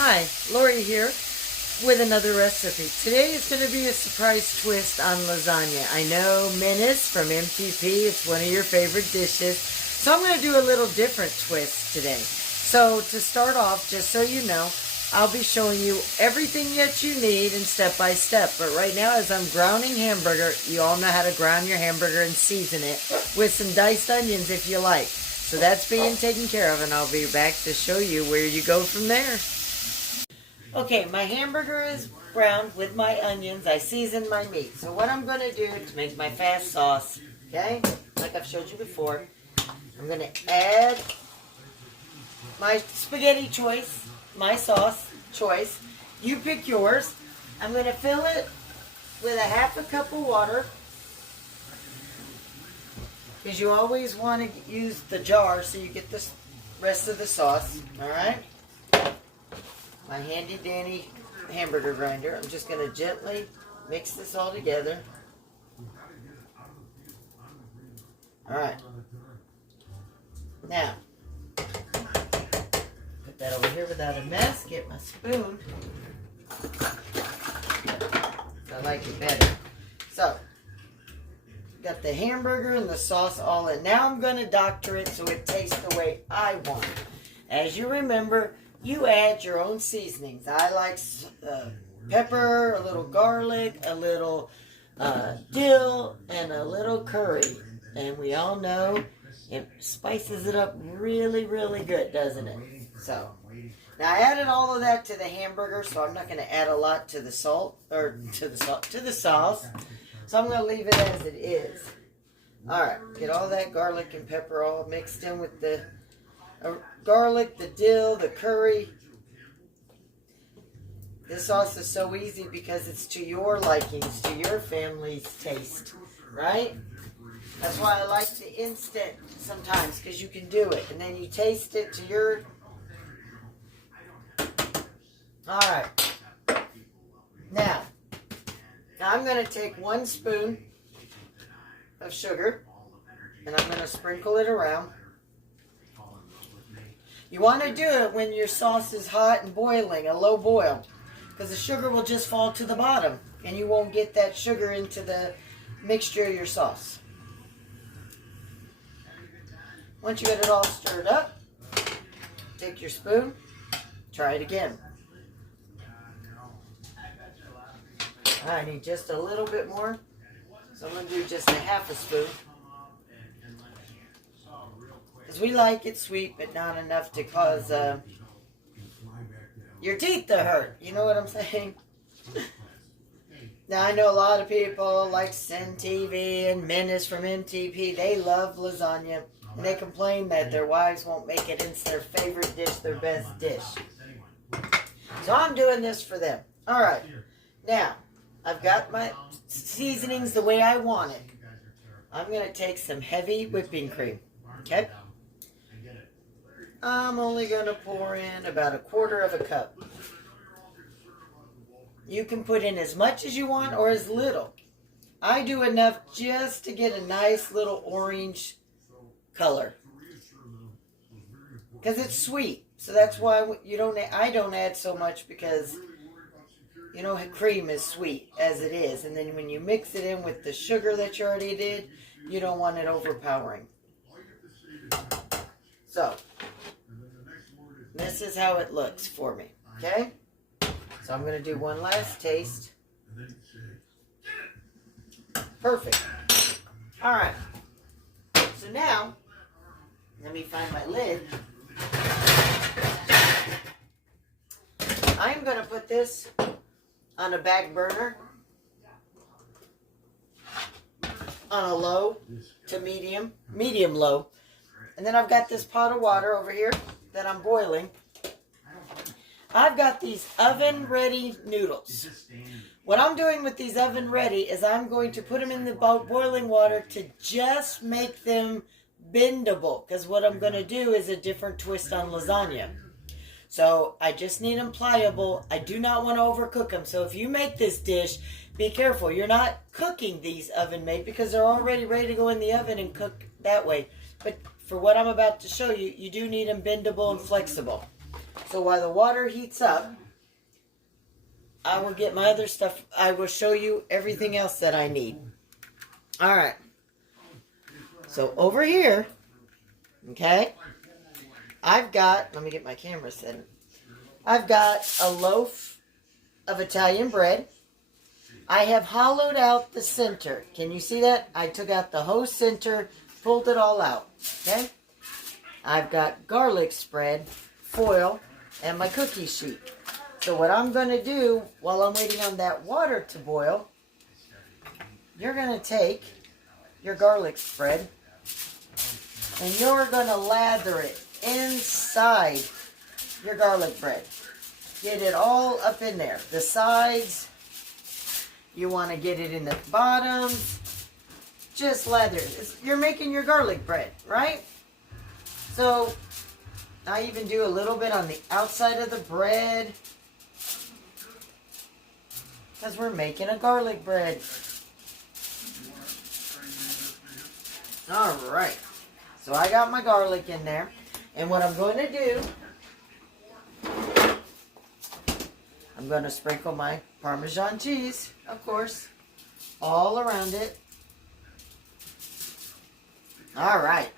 Hi, Laurie here with another recipe. Today is going to be a surprise twist on lasagna. I know Menace from MTP, it's one of your favorite dishes. So I'm going to do a little different twist today. So to start off, just so you know, I'll be showing you everything that you need in step by step. But right now as I'm grounding hamburger, you all know how to ground your hamburger and season it with some diced onions if you like. So that's being taken care of, and I'll be back to show you where you go from there. Okay, my hamburger is browned with my onions. I seasoned my meat. So what I'm going to do to make my fast sauce, okay, like I've showed you before, I'm going to add my spaghetti choice, my sauce choice. You pick yours. I'm going to fill it with a half a cup of water, because you always want to use the jar so you get the rest of the sauce, all right? My handy dandy hamburger grinder. I'm just going to gently mix this all together. Alright. Now, put that over here without a mess. Get my spoon. I like it better. So, got the hamburger and the sauce all in. Now I'm going to doctor it so it tastes the way I want it. As you remember, you add your own seasonings. I like pepper, a little garlic, a little dill, and a little curry. And we all know it spices it up really, really good, doesn't it? So, now I added all of that to the hamburger, so I'm not going to add a lot to the salt, or to the sauce. So I'm going to leave it as it is. Alright, get all that garlic and pepper all mixed in with the garlic, the dill, the curry. This sauce is so easy because it's to your likings, to your family's taste, right? That's why I like the instant sometimes, because you can do it. And then you taste it to your... Alright. Now I'm going to take 1 spoon of sugar, and I'm going to sprinkle it around. You want to do it when your sauce is hot and boiling, a low boil, because the sugar will just fall to the bottom, and you won't get that sugar into the mixture of your sauce. Once you get it all stirred up, take your spoon, try it again. I need just a little bit more, so I'm going to do just a half a spoon. Because we like it sweet, but not enough to cause your teeth to hurt. You know what I'm saying? Now, I know a lot of people like Sin TV and Menace from MTP. They love lasagna. And they complain that their wives won't make it into their favorite dish, their best dish. So I'm doing this for them. Alright. Now, I've got my seasonings the way I want it. I'm going to take some heavy whipping cream. Okay? I'm only going to pour in about 1/4 of a cup. You can put in as much as you want or as little. I do enough just to get a nice little orange color, because it's sweet. So that's why I don't add so much, because you know cream is sweet as it is, and then when you mix it in with the sugar that you already did, you don't want it overpowering. So this is how it looks for me, okay? So I'm going to do one last taste. Perfect. All right. So now, let me find my lid. I'm going to put this on a back burner on a low to medium low. And then I've got this pot of water over here that I'm boiling. I've got these oven-ready noodles. What I'm doing with these oven-ready is I'm going to put them in the boiling water to just make them bendable, because what I'm going to do is a different twist on lasagna. So I just need them pliable. I do not want to overcook them. So if you make this dish, be careful. You're not cooking these oven-made, because they're already ready to go in the oven and cook that way. But for what I'm about to show you, you do need them bendable and flexible. So while the water heats up, I will get my other stuff. I will show you everything else that I need. All right. So over here, okay, I've got, let me get my camera set. I've got a loaf of Italian bread. I have hollowed out the center. Can you see that? I took out the whole center, pulled it all out, okay? I've got garlic spread, foil, and my cookie sheet. So what I'm going to do while I'm waiting on that water to boil, you're going to take your garlic spread and you're going to lather it inside your garlic bread. Get it all up in there. The sides, you want to get it in the bottoms. Just lather it. You're making your garlic bread, right? So I even do a little bit on the outside of the bread because we're making a garlic bread. All right. So I got my garlic in there. And what I'm going to do, I'm going to sprinkle my Parmesan cheese, of course, all around it. All right.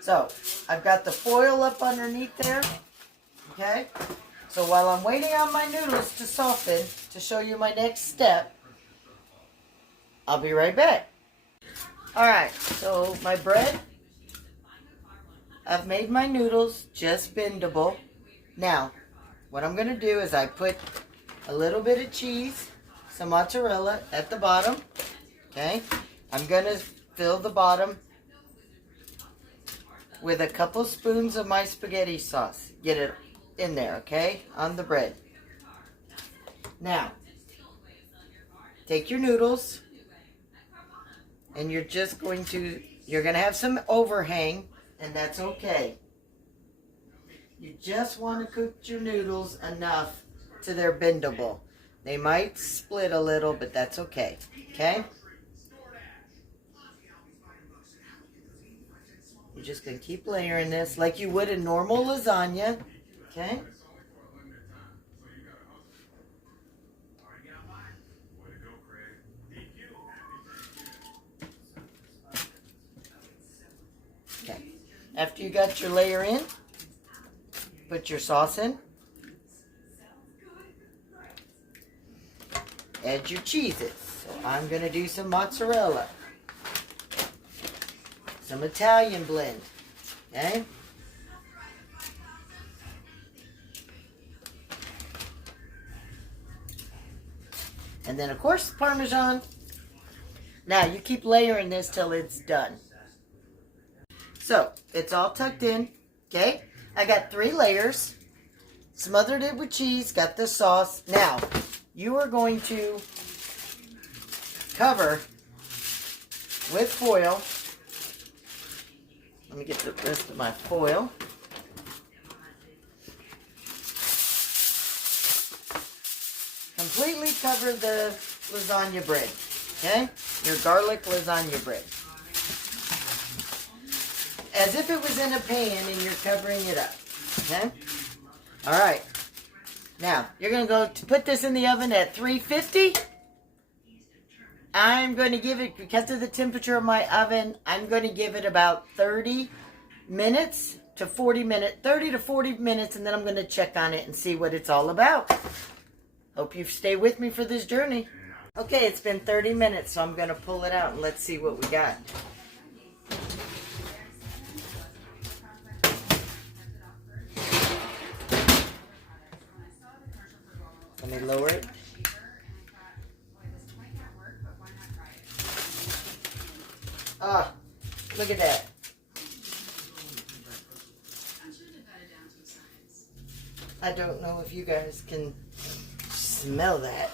So I've got the foil up underneath there. Okay. So while I'm waiting on my noodles to soften, to show you my next step, I'll be right back. All right. So my bread, I've made my noodles just bendable. Now, what I'm going to do is I put a little bit of cheese, some mozzarella at the bottom. Okay. I'm going to fill the bottom with a couple spoons of my spaghetti sauce. Get it in there, okay, on the bread. Now, take your noodles, and you're going to have some overhang, and that's okay. You just want to cook your noodles enough to they're bendable. They might split a little, but that's okay, okay? You're just going to keep layering this like you would a normal lasagna. Okay? Okay. After you got your layer in, put your sauce in. Add your cheeses. So I'm going to do some mozzarella. Some Italian blend, okay? And then, of course, Parmesan. Now, you keep layering this till it's done. So, it's all tucked in, okay? I got 3 layers. Smothered it with cheese, got the sauce. Now, you are going to cover with foil. Let me get the rest of my foil. Completely cover the lasagna bread, okay? Your garlic lasagna bread. As if it was in a pan and you're covering it up, okay? All right. Now, you're going to go to put this in the oven at 350. I'm going to give it, because of the temperature of my oven, I'm going to give it about 30 minutes to 40 minutes, 30 to 40 minutes, and then I'm going to check on it and see what it's all about. Hope you stay with me for this journey. Okay, it's been 30 minutes, so I'm going to pull it out and let's see what we got. Let me lower it. Ah, look at that. I don't know if you guys can smell that.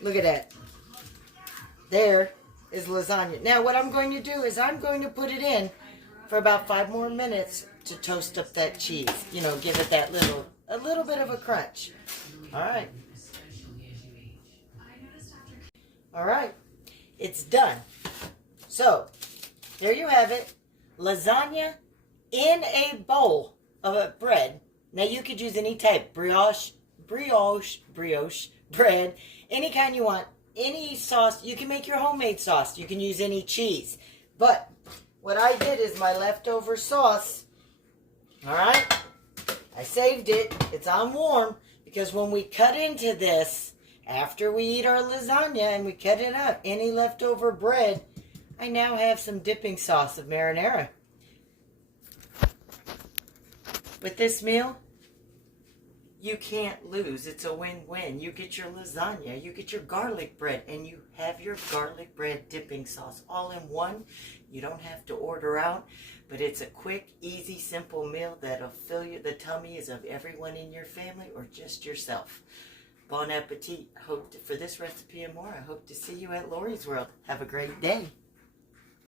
Look at that. There is lasagna. Now what I'm going to do is I'm going to put it in for about 5 more minutes to toast up that cheese. You know, give it that a little bit of a crunch. All right. All right. It's done. So, there you have it. Lasagna in a bowl. of bread. Now you could use any type, brioche bread, any kind you want, any sauce. You can make your homemade sauce. You can use any cheese. But what I did is my leftover sauce, all right, I saved it. It's on warm because when we cut into this, after we eat our lasagna and we cut it up, any leftover bread, I now have some dipping sauce of marinara. With this meal, you can't lose. It's a win-win. You get your lasagna, you get your garlic bread, and you have your garlic bread dipping sauce all in one. You don't have to order out, but it's a quick, easy, simple meal that'll fill the tummies of everyone in your family or just yourself. Bon appetit. For this recipe and more, I hope to see you at Laurie's World. Have a great day.